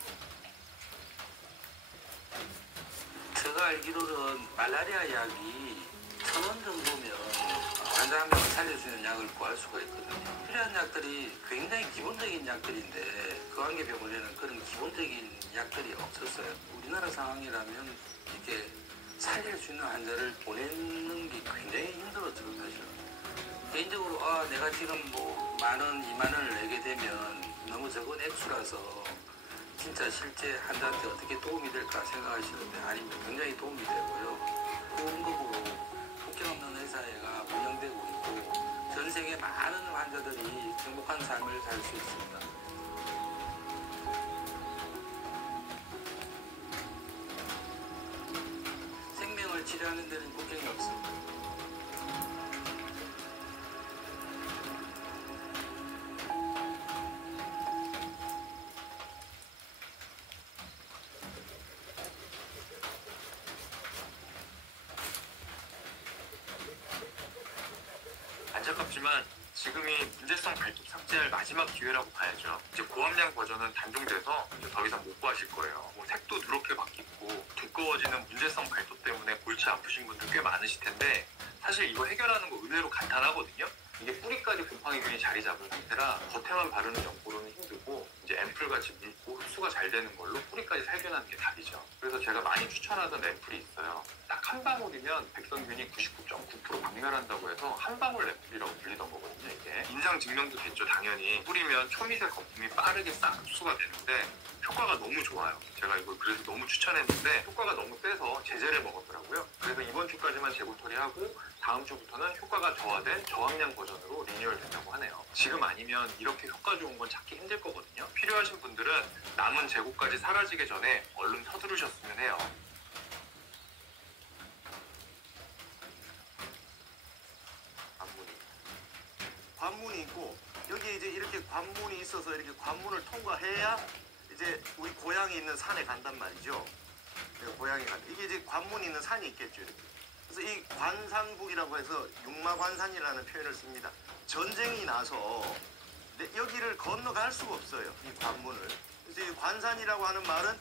제가 알기로는 말라리아 약이 1,000원 정도면 환자 한 명을 살릴 수 있는 약을 구할 수가 있거든요. 필요한 약들이 굉장히 기본적인 약들인데 그 광계병원에는 그런 기본적인 약들이 없었어요. 우리나라 상황이라면 이렇게 살릴 수 있는 환자를 보내는 게 굉장히 힘들었죠, 사실. 개인적으로 내가 지금 뭐 10,000원, 20,000원을 내게 되면 너무 적은 액수라서 진짜 실제 환자한테 어떻게 도움이 될까 생각하시는데 아닙니다. 굉장히 도움이 되고요. 보험금으로 폭경 없는 의사회가 운영되고 있고 전 세계 많은 환자들이 행복한 삶을 살 수 있습니다. 생명을 치료하는 데는 폭경이 없습니다. 안타깝지만 지금이 문제성 발톱 삭제할 마지막 기회라고 봐야죠. 이제 고함량 버전은 단종돼서 이제 더 이상 못 구하실 거예요. 뭐 색도 누렇게 바뀌고 두꺼워지는 문제성 발톱 때문에 골치 아프신 분들 꽤 많으실 텐데 사실 이거 해결하는 거 의외로 간단하거든요. 이게 뿌리까지 곰팡이균이 자리 잡은 상태라 겉에만 바르는 연고로는 힘들고 이제 앰플같이 묽고 흡수가 잘 되는 걸로 뿌리까지 살균하는 게 답이죠. 그래서 제가 많이 추천하던 앰플이 있어요. 딱 한 방울이면 백성균이 99.9% 박멸한다고 해서 한 방울 앰플이라고 불리던 거거든요. 이게 인상 증명도 됐죠. 당연히 뿌리면 초미세 거품이 빠르게 싹 흡수가 되는데 효과가 너무 좋아요. 제가 이걸 그래서 너무 추천했는데 효과가 너무 세서 제재를 먹었더라고요. 그래서 이번 주까지만 재고 처리하고 다음 주부터는 효과가 저하된 저항량 버전으로 리뉴얼 된다고 하네요. 지금 아니면 이렇게 효과 좋은 건 찾기 힘들 거거든요. 필요하신 분들은 남은 재고까지 사라지기 전에 얼른 서두르셨으면 해요. 관문이 있고 여기 이제 이렇게 관문이 있어서 이렇게 관문을 통과해야 이제 우리 고향이 있는 산에 간단 말이죠. 고향에 간다. 이게 이제 관문이 있는 산이 있겠죠. 이렇게. 그래서 이 관산북이라고 해서 육마관산이라는 표현을 씁니다. 전쟁이 나서 여기를 건너갈 수가 없어요. 이 관문을. 그래서 이 관산이라고 하는 말은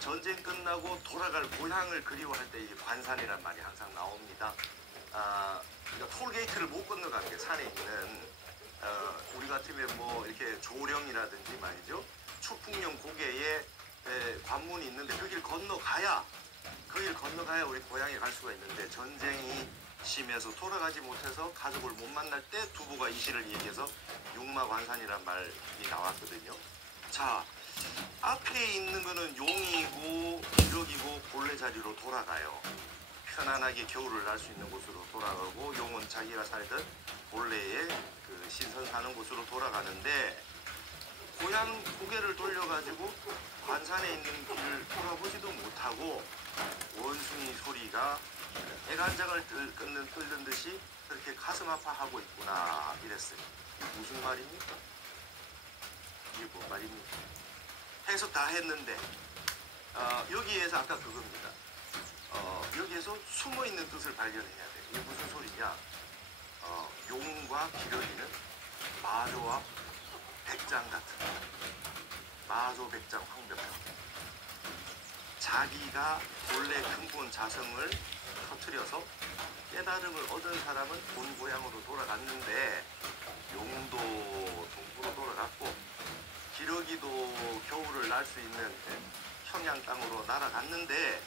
전쟁 끝나고 돌아갈 고향을 그리워할 때 이게 관산이란 말이 항상 나옵니다. 그러니까 톨게이트를 못 건너가는 게 산에 있는 우리 같으면 뭐 이렇게 조령이라든지 말이죠. 추풍령 고개에 관문이 있는데 그 길 건너가야 우리 고향에 갈 수가 있는데 전쟁이 심해서 돌아가지 못해서 가족을 못 만날 때 두부가 이 시를 얘기해서 육마관산이란 말이 나왔거든요. 자, 앞에 있는 거는 용이고 기러기고 본래 자리로 돌아가요. 편안하게 겨울을 날 수 있는 곳으로 돌아가고 용은 자기가 살던 본래의 그 신선 사는 곳으로 돌아가는데 고향 고개를 돌려가지고 관산에 있는 길을 돌아보지도 못하고 원숭이 소리가 애간장을 끓는 듯이 그렇게 가슴 아파하고 있구나 이랬어요. 이게 무슨 말입니까? 이게 뭔 말입니까? 해석 다 했는데 여기에서 아까 그겁니다. 여기에서 숨어있는 뜻을 발견해야 돼. 이게 무슨 소리냐? 용과 기러기는 마조와 백장 같은 마조, 백장, 황벽 자기가 본래 근본 자성을 터뜨려서 깨달음을 얻은 사람은 본 고향으로 돌아갔는데 용도 동부로 돌아갔고 기러기도 겨울을 날 수 있는 평양 땅으로 날아갔는데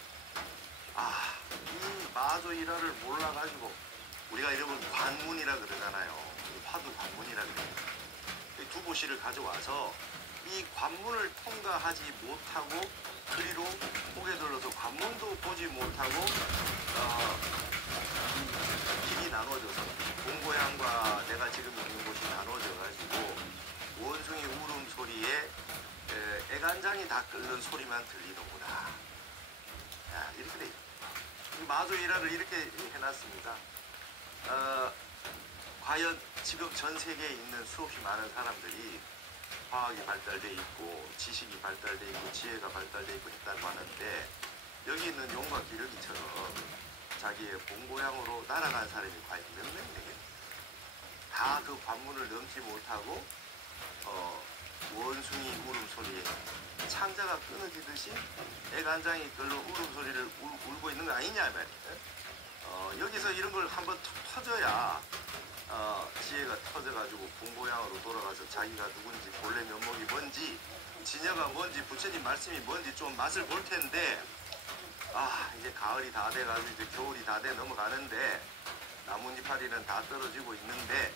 이 마조 일화를 몰라가지고 우리가 이름을 관문이라 그러잖아요. 화두 관문이라 그래요. 두보시를 가져와서 이 관문을 통과하지 못하고 그리로 고개 들어서 관문도 보지 못하고 길이 나눠져서 본고향과 내가 지금 있는 곳이 나눠져 가지고 원숭이 울음소리에 애간장이 다 끓는 소리만 들리는구나. 야, 이렇게 돼 있어요. 마조 일화를 이렇게 해놨습니다. 과연 지금 전 세계에 있는 수없이 많은 사람들이 과학이 발달돼 있고 지식이 발달돼 있고 지혜가 발달돼 있고 했다고 하는데 여기 있는 용과 기러기처럼 자기의 본고향으로 날아간 사람이 과연 몇 명이 되겠냐. 다 그 관문을 넘지 못하고 원숭이 울음소리에 창자가 끊어지듯이 애간장이 끓는 울음소리를 울고 있는 거 아니냐 말이에요. 여기서 이런 걸 한번 터져야 지혜가 터져가지고 본고향으로 돌아가서 자기가 누군지 본래 면목이 뭔지 진여가 뭔지 부처님 말씀이 뭔지 좀 맛을 볼 텐데 이제 가을이 다 돼가지고 이제 겨울이 다 돼 넘어가는데 나뭇이파리는 다 떨어지고 있는데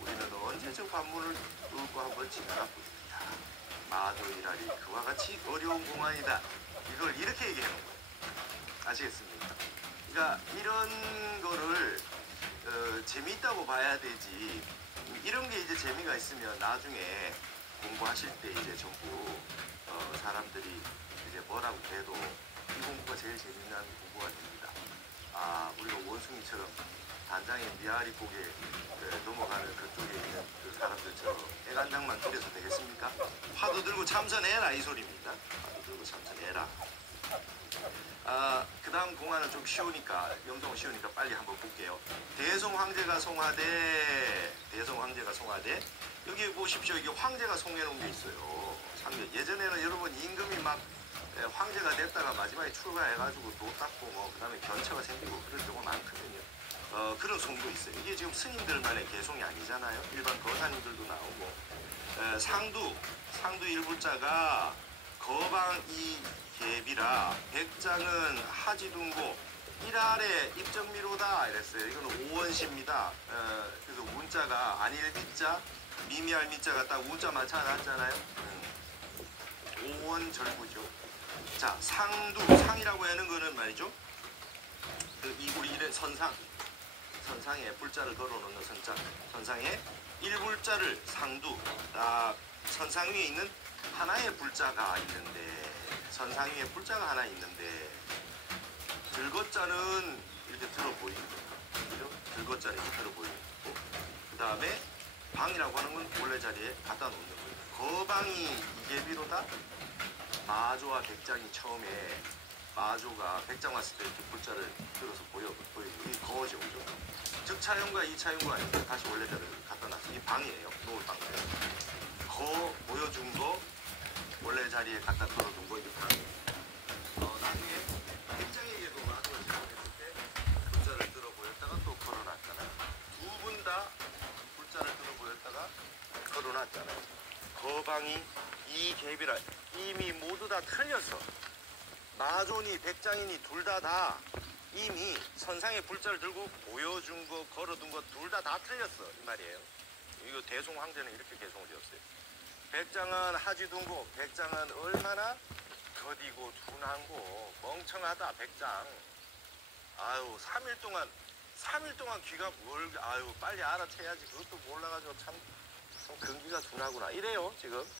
우리는 언제 저 관문을 뚫고 한번 지나가 보입니다. 마도이라리 그와 같이 어려운 공안이다. 이걸 이렇게 얘기하는 거예요. 아시겠습니까? 그러니까 이런 거를 재미있다고 봐야 되지. 이런 게 이제 재미가 있으면 나중에 공부하실 때 이제 전부 사람들이 이제 뭐라고 해도 이 공부가 제일 재미난 공부가 됩니다. 우리가 원숭이처럼 단장의 미아리 고개 넘어가는 그쪽에 있는 그 사람들처럼 애간장만 들여서 되겠습니까? 화두 들고 참선해라 이 소리입니다. 화두 들고 참선해라. 그 다음 공안은 좀 쉬우니까 영성 쉬우니까 빨리 한번 볼게요. 대성황제가 송하되 여기 보십시오. 이게 황제가 송해놓은 게 있어요. 예전에는 여러분 임금이 막 황제가 됐다가 마지막에 출가해가지고 도 닦고 그 다음에 견처가 생기고 그런 경우가 많거든요. 그런 송도 있어요. 이게 지금 스님들만의 개송이 아니잖아요. 일반 거사님들도 나오고. 상두 일불자가 거방 이계비라 백장은 하지둥고 일아래 입정미로다 이랬어요. 이거는 오원시입니다. 그래서 운자가 안일비자 미미할 미자가 딱 운자 맞춰놨잖아요. 오원절구죠. 자, 상이라고 하는 거는 말이죠. 우리 이런 선상에 불자를 걸어놓는 선상에 일불자를 상두, 선상 위에 있는 하나의 불자가 있는데, 선상 위에 불자가 하나 있는데, 들것자는 이렇게 들어 보이고, 그죠? 들것자는 이렇게 들어 보이고, 그 다음에 방이라고 하는 건 본래 자리에 갖다 놓는 거예요. 거방이 이계비로다. 마조와 백장이 처음에 마조가 백장 왔을 때 이렇게 불자를 들어서 보이고 이 거죠, 그죠? 즉차용과 이차용과 다시 원래대로 갖다 놨어요. 이 방이에요. 놓을 방이에요. 거 보여준 거 원래 자리에 갖다 걸어둔 거 이게 방이에요. 나중에 백장에게도 마조가 제공했을 때 불자를 들어 보였다가 또 걸어놨잖아요. 두 분 다 불자를 들어 보였다가 걸어놨잖아요. 거방이 이 갭이라 이미 모두 다 틀렸어. 마존이 백장이니 둘 다 이미 선상에 불자를 들고 보여준 거 걸어둔 거 둘 다 틀렸어 이 말이에요. 이거 대송황제는 이렇게 개송을 지었어요. 백장은 하지둥고 백장은 얼마나 더디고 둔한고 멍청하다 백장. 3일 동안 귀가 빨리 알아채야지. 그것도 몰라가지고 참 근기가 둔하구나 이래요 지금.